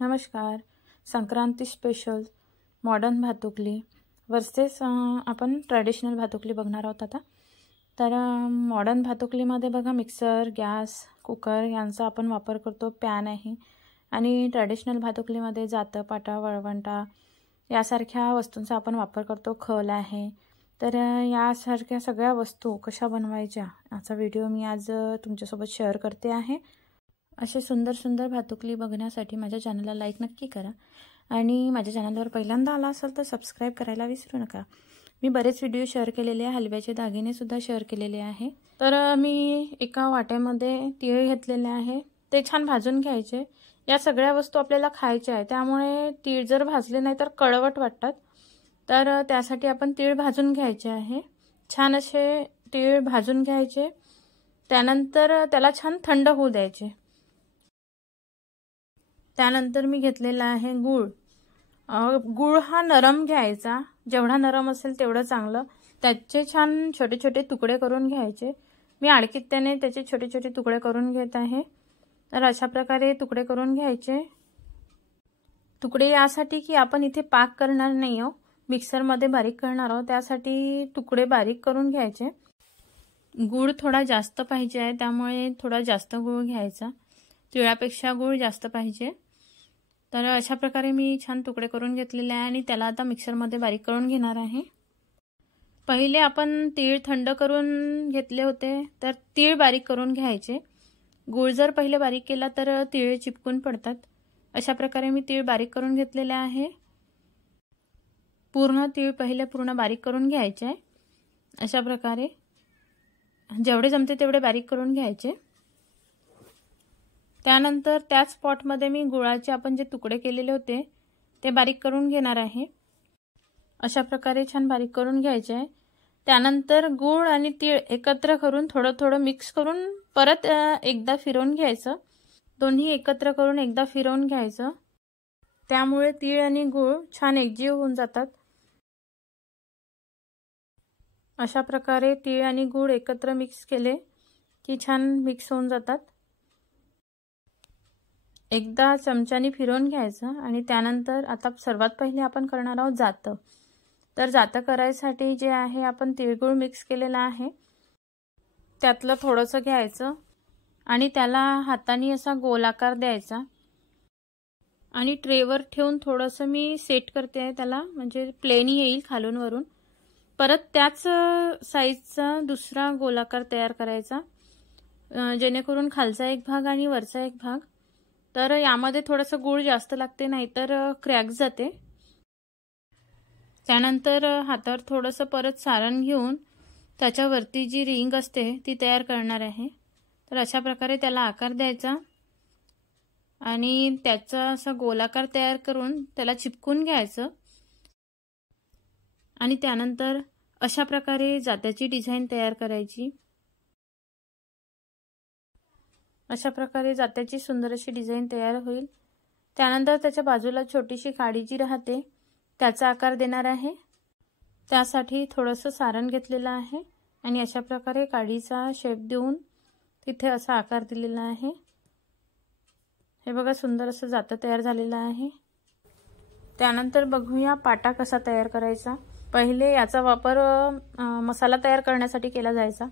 नमस्कार. Sankranti special modern भातुकली versus आपण traditional भातुकली बघणार आहोत आता. तर मॉडर्न भातुकलीमध्ये बघा मिक्सर, गॅस, कुकर यांचा आपण वापर करतो, पॅन आहे. आणि ट्रॅडिशनल भातुकलीमध्ये जातं, पाटा, वळवंटा यासारख्या वस्तूंचा आपण वापर करतो, खल आहे. तर यासारख्या सगळ्या वस्तू कशा बनवायच्या याचा व्हिडिओ मी आज तुमच्यासोबत शेअर करते आहे. असे सुंदर सुंदर भातुकली बघण्यासाठी माझ्या चॅनलला लाईक नक्की करा आणि माझ्या चॅनलवर पहिल्यांदा आला असाल तर सबस्क्राईब करायला विसरू नका. मी बरेच व्हिडिओ शेअर केलेले आहे, हलव्याचे दागिने सुद्धा शेअर केलेले आहे. तर मी एका वाट्यामध्ये तीळ घेतलेले आहे, ते छान भाजून घ्यायचे. या सगळ्या वस्तू आपल्याला खायच्या आहे, त्यामुळे तीळ जर भाजले नाही तर कडवट वाटतात. तर त्यासाठी आपण तीळ भाजून घ्यायचे आहे. छान असे तीळ भाजून घ्यायचे, त्यानंतर त्याला छान थंड होऊ द्यायचे. त्यानंतर मी घेतलेला आहे गूळ. गूळ हा नरम घ्यायचा, जेवढा नरम असेल तेवढं चांगलं. त्याचे छान छोटे छोटे तुकडे करून घ्यायचे. मी आडकित्त्याने त्याचे छोटे छोटे तुकडे करून घेत आहे. तर अशा प्रकारे तुकडे करून घ्यायचे. तुकडे यासाठी की आपण इथे पाक करणार नाही आहोत, मिक्सरमध्ये बारीक करणार आहोत, त्यासाठी तुकडे बारीक करून घ्यायचे. गूळ थोडा जास्त पाहिजे आहे, त्यामुळे थोडा जास्त गूळ घ्यायचा. तिळापेक्षा गूळ जास्त पाहिजे. तर अशा प्रकारे मी छान तुकडे करून घेतलेले आहे आणि त्याला आता मिक्सरमध्ये बारीक करून घेणार आहे. पहिले आपण तीळ थंड करून घेतले होते, तर तीळ बारीक करून घ्यायचे. गूळ जर पहिले बारीक केला तर तीळ चिपकून पडतात. अशा प्रकारे मी तीळ बारीक करून घेतलेले आहे. पूर्ण तीळ पहिले पूर्ण बारीक करून घ्यायचे आहे. अशा प्रकारे जेवढे जमते तेवढे बारीक करून घ्यायचे. त्यानंतर त्याच पॉटमध्ये मी गुळाचे आपण जे तुकडे केलेले होते ते बारीक करून घेणार आहे. अशा प्रकारे छान बारीक करून घ्यायचे आहे. त्यानंतर गूळ आणि तीळ एकत्र करून थोडं थोडं मिक्स करून परत एकदा फिरवून घ्यायचं. दोन्ही एकत्र करून एकदा फिरवून घ्यायचं, त्यामुळे तीळ आणि गूळ छान एकजीव होऊन जातात. अशा प्रकारे तीळ आणि गूळ एकत्र मिक्स केले की छान मिक्स होऊन जातात. एकदा चमच्याने फिरवून घ्यायचं आणि त्यानंतर आता सर्वात पहिले आपण करणार आहोत जातं. तर जातं करायसाठी जे आहे आपण तिळगुळ मिक्स केलेला आहे त्यातलं थोडंसं घ्यायचं आणि त्याला हाताने असा गोलाकार द्यायचा आणि ट्रेवर ठेवून थोडंसं मी सेट करते आहे त्याला, म्हणजे प्लेन येईल खालून वरून. परत त्याच साईजचा दुसरा गोलाकार तयार करायचा, जेणेकरून खालचा एक भाग आणि वरचा एक भाग. तर यामध्ये थोडंसं गूळ जास्त लागते, नाहीतर क्रॅक जाते. त्यानंतर हातावर थोडंसं परत सारण घेऊन त्याच्यावरती जी रिंग असते ती तयार करणार आहे. तर अशा प्रकारे त्याला आकार द्यायचा आणि त्याचा असा गोलाकार तयार करून त्याला चिपकून घ्यायचं आणि त्यानंतर अशा प्रकारे जात्याची डिझाईन तयार करायची. अशा प्रकारे जात्याची सुंदर अशी डिझाईन तयार होईल. त्यानंतर त्याच्या बाजूला छोटीशी काडी जी राहते त्याचा आकार देणार आहे. त्यासाठी थोडंसं सारण घेतलेलं आहे आणि अशा प्रकारे काडीचा शेप देऊन तिथे असा आकार दिलेला आहे. हे बघा सुंदर असं जातं तयार झालेलं आहे. त्यानंतर बघूया पाटा कसा तयार करायचा. पहिले याचा वापर मसाला तयार करण्यासाठी केला जायचा.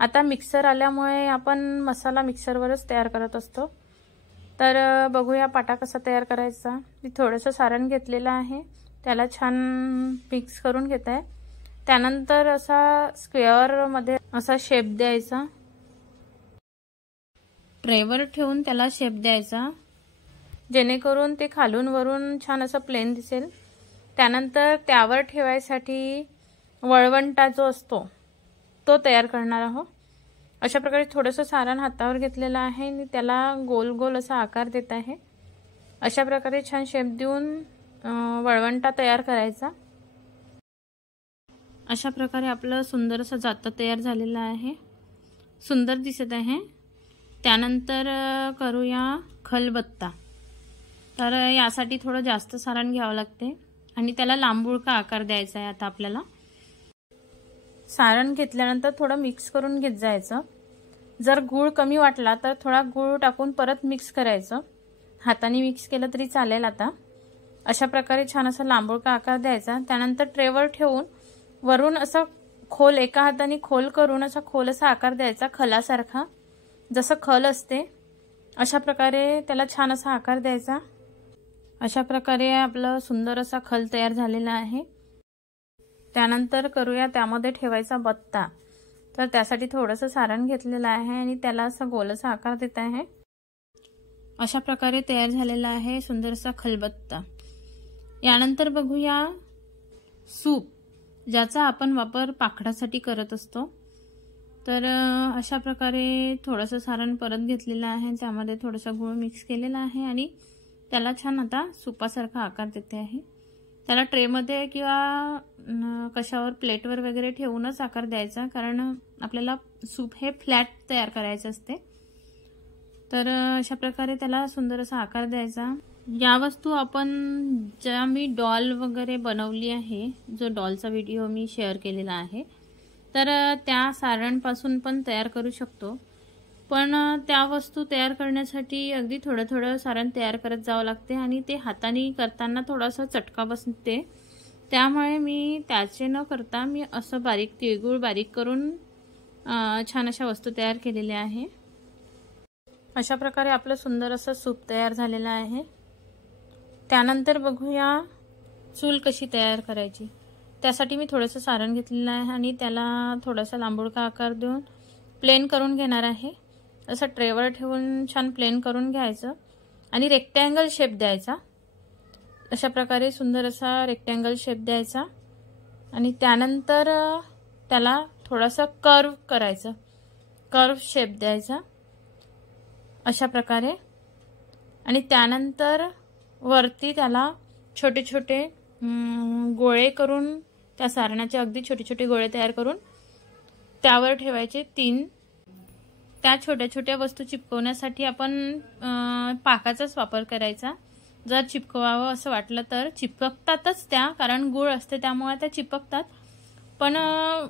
आता मिक्सर आल्यामुळे आपण मसाला मिक्सरवरच तयार करत असतो. तर बघूया पाटा कसा तयार करायचा. मी थोडंसं सारण घेतलेलं आहे, त्याला छान मिक्स करून घेत आहे. त्यानंतर असा स्क्वेअरमध्ये असा शेप द्यायचा, ट्रेवर ठेवून त्याला शेप द्यायचा, जेणेकरून ते खालून वरून छान असं प्लेन दिसेल. त्यानंतर त्यावर ठेवायसाठी वळवंटा जो असतो तो तयार करणार आहोत. अशा प्रकारे थोडंसं सारण हातावर घेतलेलं आहे आणि त्याला गोल गोल असा आकार देत आहे. अशा प्रकारे छान शेप देऊन वळवंटा तयार करायचा. अशा प्रकारे आपलं सुंदर असं जातं तयार झालेलं आहे, सुंदर दिसत आहे. त्यानंतर करूया खलबत्ता. तर यासाठी थोडं जास्त सारण घ्यावं लागते आणि त्याला लांबुळका आकार द्यायचा आहे. आता आपल्याला सारण घेतल्यानंतर थोडं मिक्स करून घेत जायचं. जर गूळ कमी वाटला तर थोडा गूळ टाकून परत मिक्स करायचं. हाताने मिक्स केलं तरी चालेल. आता अशा प्रकारे छान असा लांबुळका आकार द्यायचा. त्यानंतर ट्रेवर ठेवून वरून असं खोल एका हाताने खोल करून असा खोल असा आकार द्यायचा, खलासारखा, जसं खल असते अशा प्रकारे त्याला छान असा आकार द्यायचा. अशा प्रकारे आपलं सुंदर असा खल तयार झालेला आहे. त्यानंतर करूया त्यामध्ये ठेवायचा बत्ता. तर त्यासाठी थोडंसं सारण घेतलेलं आहे आणि त्याला असं गोल असा आकार देत आहे. अशा प्रकारे तयार झालेला आहे सुंदर असा खलबत्ता. यानंतर बघूया सूप, ज्याचा आपण वापर पाकळ्यासाठी करत असतो. तर अशा प्रकारे थोडंसं सारण परत घेतलेलं आहे, त्यामध्ये थोडासा गूळ मिक्स केलेला आहे आणि त्याला छान आता सुपासारखा आकार देते आहे. त्याला ट्रेमध्ये किंवा कशावर प्लेटवर वगैरे ठेवूनच आकार द्यायचा, कारण आपल्याला सूप हे फ्लॅट तयार करायचे असते. तर अशा प्रकारे त्याला सुंदर असा आकार द्यायचा. या वस्तू आपण ज्या मी डॉल वगैरे बनवली आहे, जो डॉलचा व्हिडिओ मी शेअर केलेला आहे, तर त्या सारणपासून पण तयार करू शकतो. पण त्या वस्तू तयार करण्यासाठी अगदी थोडं थोडं सारण तयार करत जावं लागते आणि ते हाताने करताना थोडासा चटका बसते. त्यामुळे मी त्याचे न करता मी असं बारीक तिळगुळ बारीक करून छान अशा वस्तू तयार केलेल्या आहे. अशा प्रकारे आपलं सुंदर असं सूप तयार झालेलं आहे. त्यानंतर बघूया चूल कशी तयार करायची. त्यासाठी मी थोडंसं सारण घेतलेलं आहे आणि त्याला थोडासा लांबुळका आकार देऊन प्लेन करून घेणार आहे. असं ट्रेवर ठेवून छान प्लेन करून घ्यायचं आणि रेक्टँगल शेप द्यायचा. अशा प्रकारे सुंदर असा रेक्टँगल शेप द्यायचा आणि त्यानंतर त्याला थोडासा कर्व करायचं, कर्व शेप द्यायचा अशा प्रकारे. आणि त्यानंतर वरती त्याला छोटे छोटे गोळे करून, त्या सारणाचे अगदी छोटे छोटे गोळे तयार करून त्यावर ठेवायचे 3. त्या छोट्या छोट्या वस्तू चिपकवण्यासाठी आपण पाकाचाच वापर करायचा. जर चिपकवावं असं वाटलं तर चिपकतातच त्या, कारण गूळ असते त्यामुळे त्या चिपकतात. पण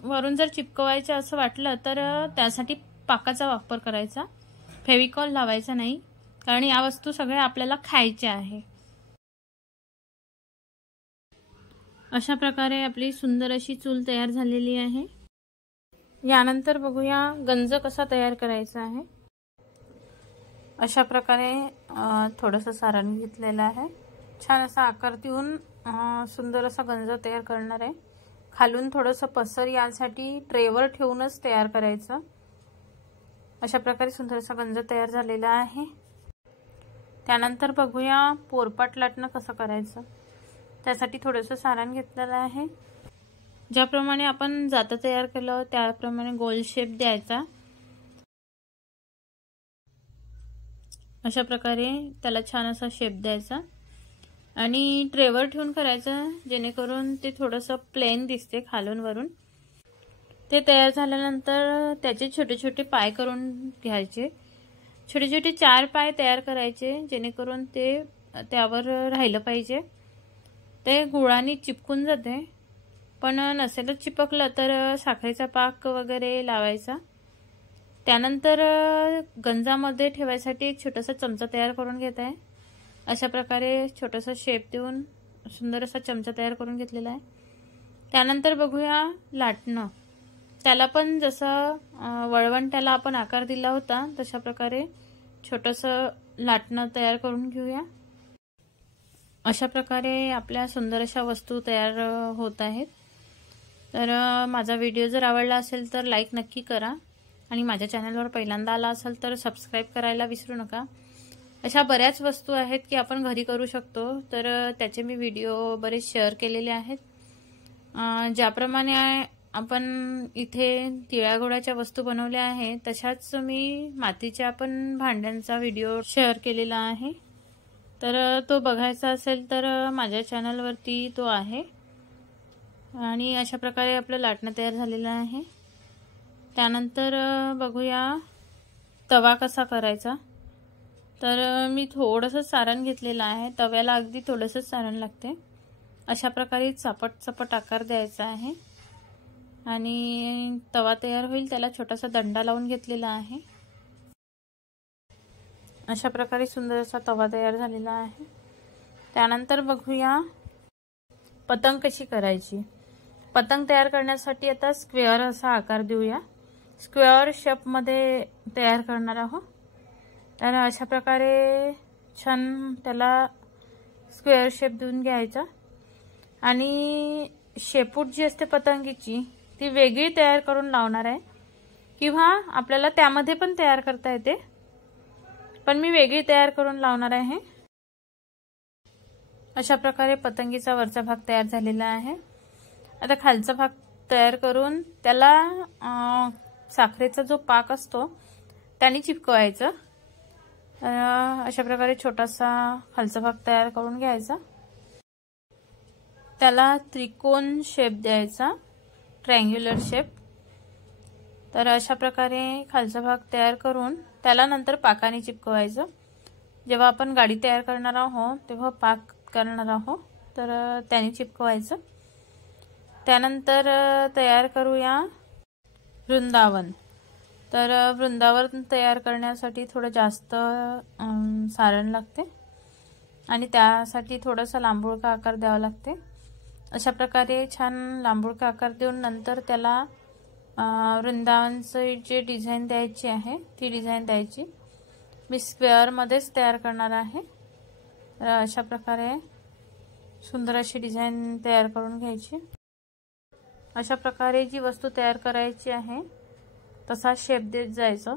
वरून जर चिपकवायचं असं वाटलं तर त्यासाठी पाकाचा वापर करायचा, फेविकॉल लावायचा नाही, कारण या वस्तू सगळ्या आपल्याला खायच्या आहे. अशा प्रकारे आपली सुंदर अशी चूल तयार झालेली आहे. यानंतर बघूया गंज कसा तयार करायचा आहे. अशा प्रकारे थोडंसं सारण घेतलेलं आहे. छान असा आकार देऊन सुंदर असा गंज तयार करणार आहे. खालून थोडंसं पसर यासाठी ट्रेवर ठेवूनच तयार करायचं. अशा प्रकारे सुंदर असा गंज तयार झालेला आहे. त्यानंतर बघूया पोरपाट लाटणं कसं करायचं. त्यासाठी थोडंसं सारण घेतलेलं आहे. ज्याप्रमाणे आपण जातं तयार केलं त्याप्रमाणे गोल शेप द्यायचा. अशा प्रकारे त्याला छान असा शेप द्यायचा आणि ट्रेवर ठेवून करायचं, जेणेकरून ते थोडंसं प्लेन दिसते खालून वरून. ते तयार झाल्यानंतर त्याचे छोटे छोटे पाय करून घ्यायचे. छोटे छोटे 4 पाय तयार करायचे, जेणेकरून ते त्यावर राहिलं पाहिजे. ते गुळाने चिपकून जाते, पण नसेलच चिपकलं तर साखरेचा पाक वगैरे लावायचा. त्यानंतर गंजामध्ये ठेवायसाठी एक छोटासा चमचा तयार करून घेत आहे. अशा प्रकारे छोटासा शेप देऊन सुंदर असा चमचा तयार करून घेतलेला आहे. त्यानंतर बघूया लाटणं. त्याला पण जसं वळवंट्याला आपण आकार दिला होता तशा प्रकारे छोटंसं लाटणं तयार करून घेऊया. अशा प्रकारे आपल्या सुंदर अशा वस्तू तयार होत आहेत. तर माझा व्हिडिओ जर आवडला असेल तर लाईक नक्की करा आणि माझ्या चॅनलवर पहिल्यांदा आला असेल तर सबस्क्राईब करायला विसरू नका. अशा बऱ्याच वस्तू आहेत की आपण घरी करू शकतो, तर त्याचे मी व्हिडिओ बरेच शेअर केलेले आहेत. ज्याप्रमाणे आपण इथे तिळागुळाच्या वस्तू बनवल्या आहेत तशाच मी मातीच्या पण भांड्यांचा व्हिडिओ शेअर केलेला आहे. तर तो बघायचा असेल तर माझ्या चॅनलवरती तो आहे. आणि अशा प्रकारे आपलं लाटणं तयार झालेलं आहे. त्यानंतर बघूया तवा कसा करायचा. तर मी थोडंसं सारण घेतलेलं आहे. तव्याला अगदी थोडंसं सारण लागते. अशा प्रकारे चपट चपट आकार द्यायचा आहे आणि तवा तयार होईल त्याला छोटासा दंडा लावून घेतलेला आहे. अशा प्रकारे सुंदर असा तवा तयार झालेला आहे। त्यानंतर बघूया पतंग कशी करायची। पतंग तयार करण्यासाठी आता स्क्वेअर असा आकार देऊया। स्क्वेअर शेपमध्ये तयार करणार आहोत। तर अशा प्रकारे छान त्याला स्क्वेअर शेप देऊन घ्यायचा आणि शेपूट जी असते पतंगीची ती वेगळी तयार करून लावणार आहे, किंवा आपल्याला त्यामध्ये पण तयार करता येते, पण मी वेगळी तयार करून लावणार आहे। अशा प्रकारे पतंगीचा वरचा भाग तयार झालेला आहे। आता खालचा भाग तयार करून त्याला साखरेचा जो पाक असतो त्याने चिपकवायचं। अशा प्रकारे छोटासा खालचा भाग तयार करून घ्यायचा, त्याला त्रिकोण शेप द्यायचा, ट्रायंग्युलर शेप। तर अशा प्रकारे खालचा भाग तयार करून त्याला नंतर पाकाने चिपकवायचं। जेव्हा आपण गाडी तयार करणार आहोत तेव्हा पाक करणार आहोत, तर त्याने चिपकवायचं। त्यानंतर तयार करूया वृंदावन। तर वृंदावन तयार करण्यासाठी थोडं जास्त सारण लागते आणि त्यासाठी थोडासा लांबुळका आकार द्यावा लागते। अशा प्रकारे छान लांबुळका आकार देऊन नंतर त्याला वृंदावनची जे डिझाईन द्यायची आहे ती डिझाईन द्यायची। मी स्क्वेअरमध्येच तयार करणार आहे। तर अशा प्रकारे सुंदर अशी डिझाईन तयार करून घ्यायची। अशा प्रकारे जी वस्तू तयार करायची आहे तसा शेप देत जायचं।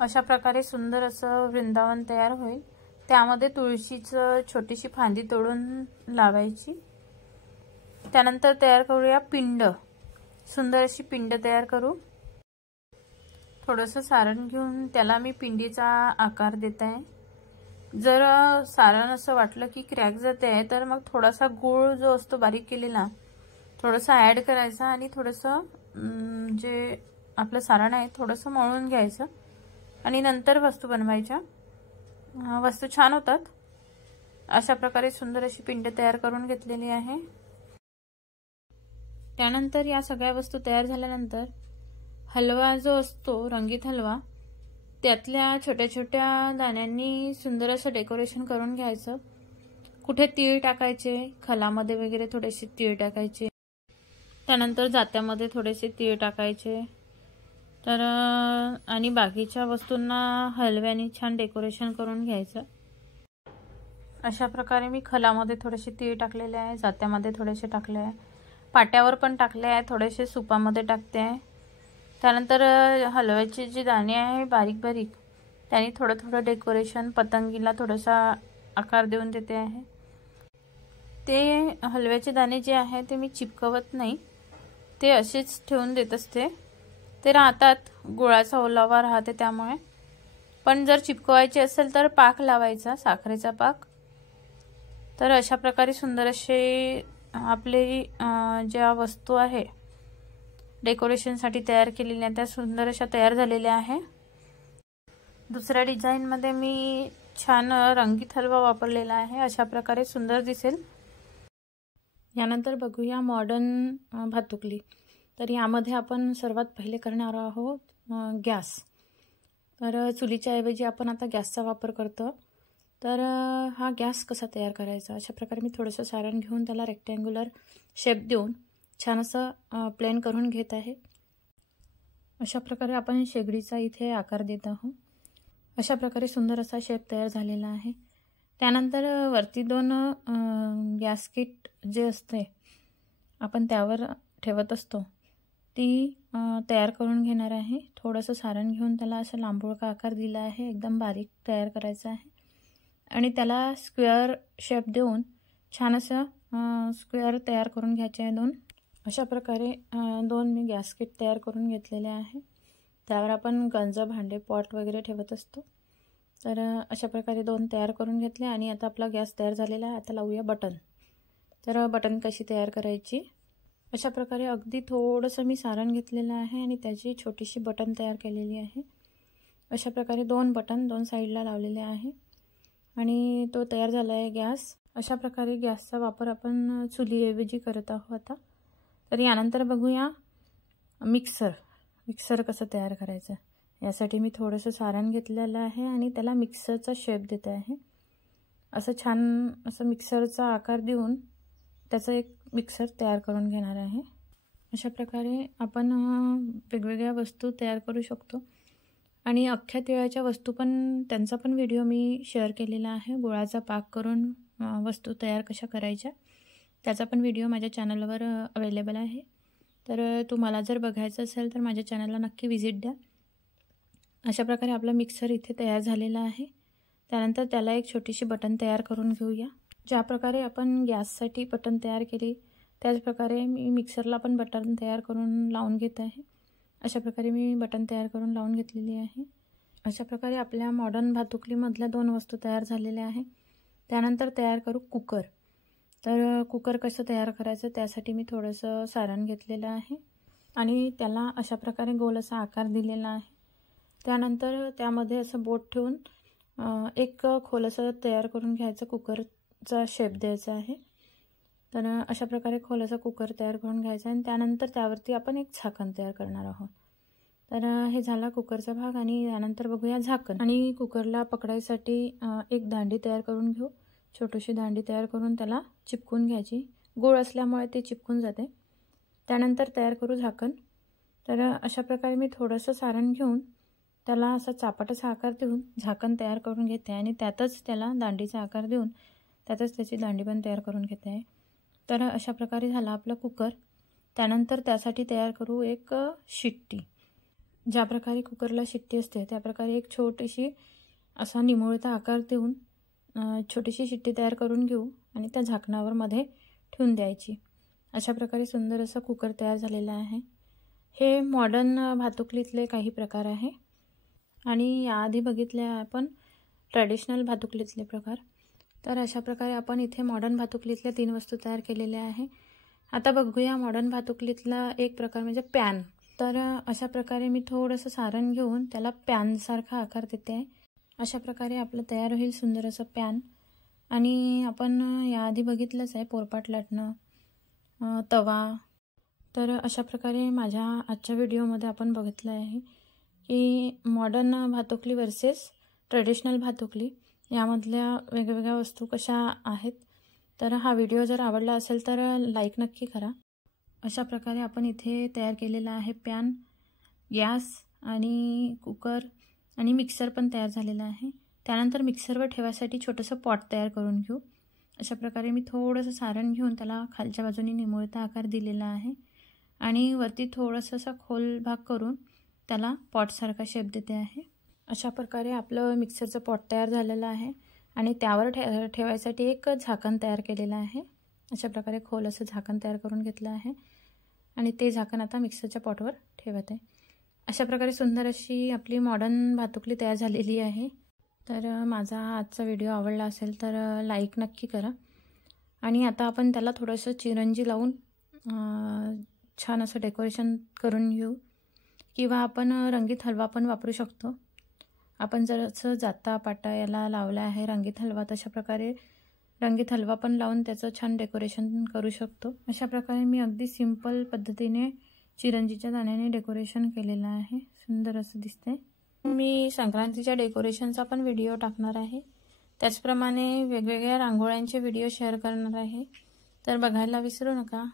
अशा प्रकारे सुंदर असं वृंदावन तयार होईल। त्यामध्ये तुळशीचं छोटीशी फांदी तोडून लावायची। त्यानंतर तयार करूया पिंड। सुंदर अशी पिंड तयार करू। थोडंसं सारण घेऊन त्याला मी पिंडीचा आकार देत आहे। जर सारण असं वाटलं की क्रॅक जाते आहे तर मग थोडासा गूळ जो असतो बारीक केलेला थोडासा ॲड करायचा आणि थोडंसं जे आपलं सारण आहे थोडंसं मळून घ्यायचं आणि नंतर वस्तू बनवायच्या। वस्तू छान होतात। अशा प्रकारे सुंदर अशी पिंड तयार करून घेतलेली आहे। त्यानंतर या सगळ्या वस्तू तयार झाल्यानंतर हलवा जो असतो रंगीत हलवा त्यातल्या छोट्या छोट्या दाण्यांनी सुंदर असं डेकोरेशन करून घ्यायचं। कुठे तीळ टाकायचे, खलामध्ये वगैरे थोडेसे तीळ टाकायचे, त्यानंतर जात्यामध्ये थोडेसे तीळ टाकायचे। तर आणि बाकीच्या वस्तूंना हलव्याने छान डेकोरेशन करून घ्यायचं। अशा प्रकारे मी खलामध्ये थोडेसे तीळ टाकलेले आहे, जात्यामध्ये थोडेसे टाकले आहे, पाट्यावर पण टाकले आहे, थोडेसे सुपामध्ये टाकते आहे। त्यानंतर हलव्याचे जे दाणे आहे बारीक बारीक त्याने थोडं थोडं डेकोरेशन पतंगीला थोडासा आकार देऊन देते आहे। ते हलव्याचे दाणे जे आहे ते मी चिपकवत नाही, ते असेच ठेवून देत असते। ते राहतात, गुळाचा ओलावा राहते त्यामुळे। पण जर चिपकवायचे असेल तर पाक लावायचा, साखरेचा पाक। तर अशा प्रकारे सुंदर असे आपले ज्या वस्तू आहे डेकोरेशनसाठी तयार केलेल्या त्या सुंदर अशा तयार झालेल्या आहे। दुसऱ्या डिझाईनमध्ये मी छान रंगीत हलवा वापरलेला आहे, अशा प्रकारे सुंदर दिसेल। यानंतर बघूया मॉडर्न भातुकली। तर यामध्ये आपण सर्वात पहिले करणार आहोत गॅस। तर चुलीच्या ऐवजी आपण आता गॅसचा वापर करतो। तर हा गॅस कसा तयार करायचा, अशा प्रकारे मी थोडंसं सारण घेऊन त्याला रेक्टँग्युलर शेप देऊन छान असं प्लेन करून घेत आहे। अशा प्रकारे आपण शेगडीचा इथे आकार देत आहोत। अशा प्रकारे सुंदर असा शेप तयार झालेला आहे। त्यानंतर वरती 2 गॅसकीट जे असते आपण त्यावर ठेवत असतो ती तयार करून घेणार आहे। थोडंसं सारण घेऊन त्याला असं लांबुळका आकार दिला आहे, एकदम बारीक तयार करायचा आहे आणि त्याला स्क्वेअर शेप देऊन छान असं स्क्वेअर तयार करून घ्यायचे आहे 2। अशा प्रकारे 2 मी गॅसकीट तयार करून घेतलेले आहे। त्यावर आपण गंज, भांडे, पॉट वगैरे ठेवत असतो। तर अशा प्रकारे 2 तयार करून घेतले आणि आता आपला गॅस तयार झालेला आहे। आता लावूया बटन। तर बटन कशी तयार करायची, अशा प्रकारे अगदी थोडंसं मी सारण घेतलेलं आहे आणि त्याची छोटीशी बटन तयार केलेली आहे। अशा प्रकारे 2 बटन 2 साईडला लावलेले आहे आणि तो तयार झाला आहे गॅस। अशा प्रकारे गॅसचा वापर आपण चुलीऐवजी करत आहोत आता। तर यानंतर बघूया मिक्सर कसं तयार करायचं। यासाठी मी थोडंसं सारण घेतलेलं आहे आणि त्याला मिक्सरचा शेप देत आहे। असं छान असं मिक्सरचा आकार देऊन त्याचं एक मिक्सर तयार करून घेणार आहे। अशा प्रकारे आपण वेगवेगळ्या वस्तू तयार करू शकतो आणि अख्ख्या तिळाच्या वस्तू पण त्यांचा पण व्हिडिओ मी शेअर केलेला आहे। गुळाचा पाक करून वस्तू तयार कशा करायच्या त्याचा पण व्हिडिओ माझ्या चॅनलवर अवेलेबल आहे। तर तुम्हाला जर बघायचं असेल तर माझ्या चॅनलला नक्की व्हिजिट द्या। अशा प्रकारे आपला मिक्सर इथे तयार झालेला आहे। त्यानंतर त्याला एक छोटीशी बटन तयार करून घेऊया। ज्या प्रकारे आपण गॅससाठी बटन तयार केली त्याच प्रकारे मी मिक्सरला पण बटन तयार करून लावून घेत आहे। अशा प्रकारे मी बटन तयार करून लावून घेतलेली आहे। अशा प्रकारे आपल्या मॉडर्न भातुकलीमधल्या 2 वस्तू तयार झालेल्या आहे। त्यानंतर तयार करू कुकर। तर कुकर कसं तयार करायचं त्यासाठी मी थोडंसं सारण घेतलेलं आहे आणि त्याला अशा प्रकारे गोल असा आकार दिलेला आहे। त्यानंतर त्यामध्ये असं बोट ठेवून एक खोलसं तयार करून घ्यायचं, कुकरचा शेप द्यायचा आहे। तर अशा प्रकारे खोलसा कुकर तयार करून घ्यायचा आणि त्यानंतर त्यावरती आपण एक झाकण तयार करणार आहोत। तर हे झाला कुकरचा भाग आणि त्यानंतर बघूया झाकण। आणि कुकरला पकडायसाठी एक दांडी तयार करून घेऊ। छोटीशी दांडी तयार करून त्याला चिपकून घ्यायची। गोळ असल्यामुळे ते चिपकून जाते। त्यानंतर तयार करू झाकण। तर अशा प्रकारे मी थोडंसं सारण घेऊन त्याला असा चापाटाचा आकार देऊन झाकण तयार करून घेते आणि त्यातच त्याला दांडीचा आकार देऊन त्यातच त्याची दांडी पण तयार करून घेते आहे। तर अशा प्रकारे झाला आपला कुकर। त्यानंतर त्यासाठी तयार करू एक शिट्टी। ज्या प्रकारे कुकरला शिट्टी असते त्या प्रकारे एक छोटीशी असा निमुळता आकार देऊन छोटीशी शिट्टी तयार करून घेऊ आणि त्या झाकणावर मध्ये ठेवून द्यायची। अशा प्रकारे सुंदर असा कुकर तयार झालेला आहे। हे मॉडर्न भातुकलीतले काही प्रकार आहे आणि याआधी बघितले आपण ट्रेडिशनल भातुकलीतले प्रकार। तर अशा प्रकारे आपण इथे मॉडर्न भातुकलीतल्या 3 वस्तू तयार केलेल्या आहे। आता बघूया मॉडर्न भातुकलीतला एक प्रकार म्हणजे पॅन। तर अशा प्रकारे मी थोडंसं सारण घेऊन त्याला पॅनसारखा आकार देते आहे। अशा प्रकारे आपलं तयार होईल सुंदर असं पॅन। आणि आपण याआधी बघितलंच आहे पोरपाट लाटणं, तवा। तर अशा प्रकारे माझ्या आजच्या व्हिडिओमध्ये आपण बघितलं आहे की मॉडर्न भातुकली वर्सेस ट्रेडिशनल भातुकली यामधल्या वेगवेगळ्या वस्तू कशा आहेत। तर हा व्हिडिओ जर आवडला असेल तर लाईक नक्की करा। अशा प्रकारे आपण इथे तयार केलेला आहे पॅन, गॅस आणि कुकर आणि मिक्सर पण तयार झालेला आहे। त्यानंतर मिक्सरवर ठेवायसाठी छोटंसं पॉट तयार करून घेऊ। अशा प्रकारे मी थोडंसं सारण घेऊन त्याला खालच्या बाजूने निमुळता आकार दिलेला आहे आणि वरती थोडंसं असा खोल भाग करून त्याला पॉटसारखा शेप देते आहे। अशा प्रकारे आपलं मिक्सरचं पॉट तयार झालेलं आहे आणि त्यावर ठेवायसाठी एक झाकण तयार केलेलं आहे। अशा प्रकारे खोल असं झाकण तयार करून घेतलं आहे आणि ते झाकण आता मिक्सरच्या पॉटवर ठेवत आहे। अशा प्रकारे सुंदर अशी आपली मॉडर्न भातुकली तयार झालेली आहे। तर माझा आजचा व्हिडिओ आवडला असेल तर लाईक नक्की करा आणि आता आपण त्याला थोडंसं चिरंजी लावून छान असं डेकोरेशन करून घेऊ किंवा आपण रंगीत हलवा पण वापरू शकतो। आपण जर असं जाता पाटा याला लावला आहे रंगीत हलवा, तशा प्रकारे रंगीत हलवा पण लावून त्याचं छान डेकोरेशन करू शकतो। अशा प्रकारे मी अगदी सिंपल पद्धतीने चिरंजीच्या दाण्याने डेकोरेशन केलेलं आहे। सुंदर असं दिसतंय। मी संक्रांतीच्या डेकोरेशनचा पण व्हिडिओ टाकणार आहे। त्याचप्रमाणे वेगवेगळ्या रांगोळ्यांचे व्हिडिओ शेअर करणार आहे। तर बघायला विसरू नका।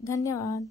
धन्यवाद।